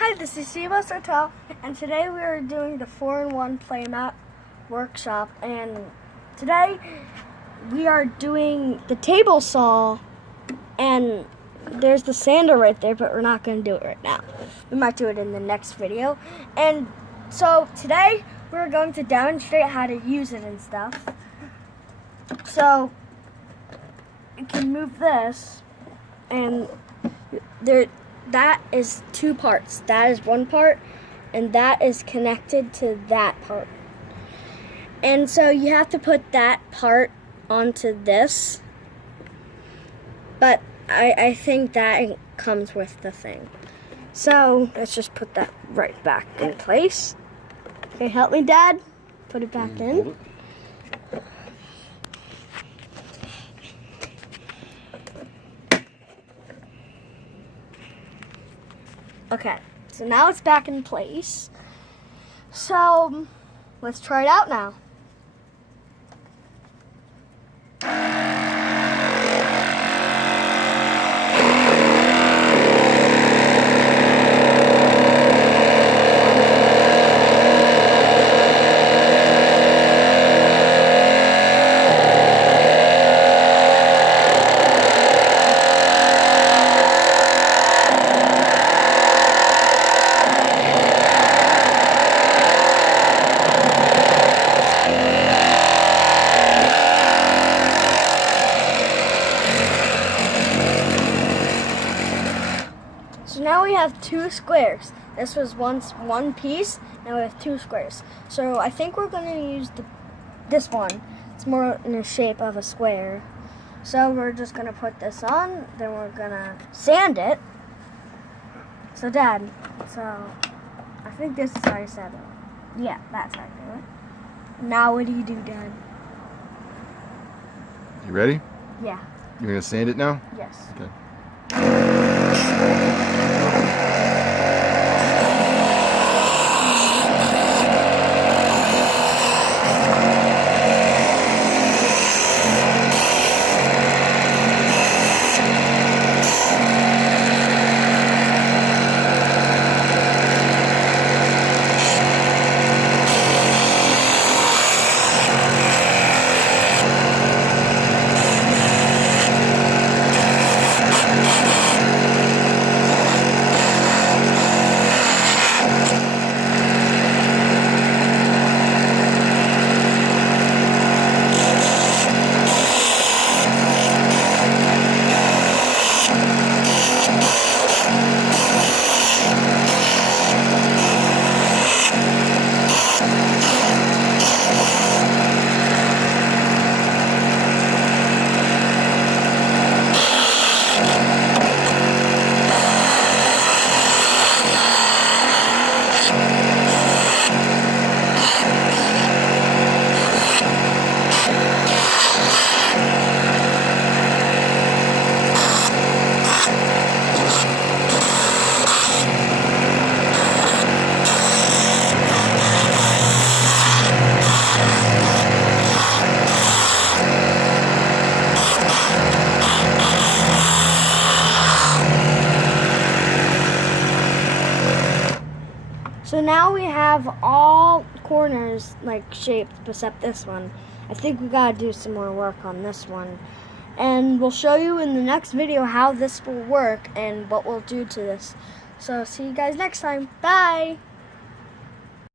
Hi, this is Siba Sotel, and today we are doing the 4-in-1 PLAYMAT workshop, and today we are doing the table saw, and there's the sander right there, but we're not going to do it right now. We might do it in the next video. And so today we're going to demonstrate how to use it and stuff. So you can move this, and that is two parts. That is one part, and that is connected to that part. And so you have to put that part onto this, but I think that comes with the thing. So let's just put that right back in place. Okay, help me, Dad. Put it back in. Okay, so now it's back in place. So let's try it out now. So now we have two squares. This was once one piece, now we have two squares. So I think we're going to use this one. It's more in the shape of a square. So we're just going to put this on, then we're going to sand it. So Dad, so I think this is how you sand it. Yeah, that's how you do it. Now what do you do, Dad? You ready? Yeah. You're going to sand it now? Yes. Okay. So now we have all corners like shaped except this one. I think we gotta do some more work on this one. And we'll show you in the next video how this will work and what we'll do to this. So see you guys next time. Bye!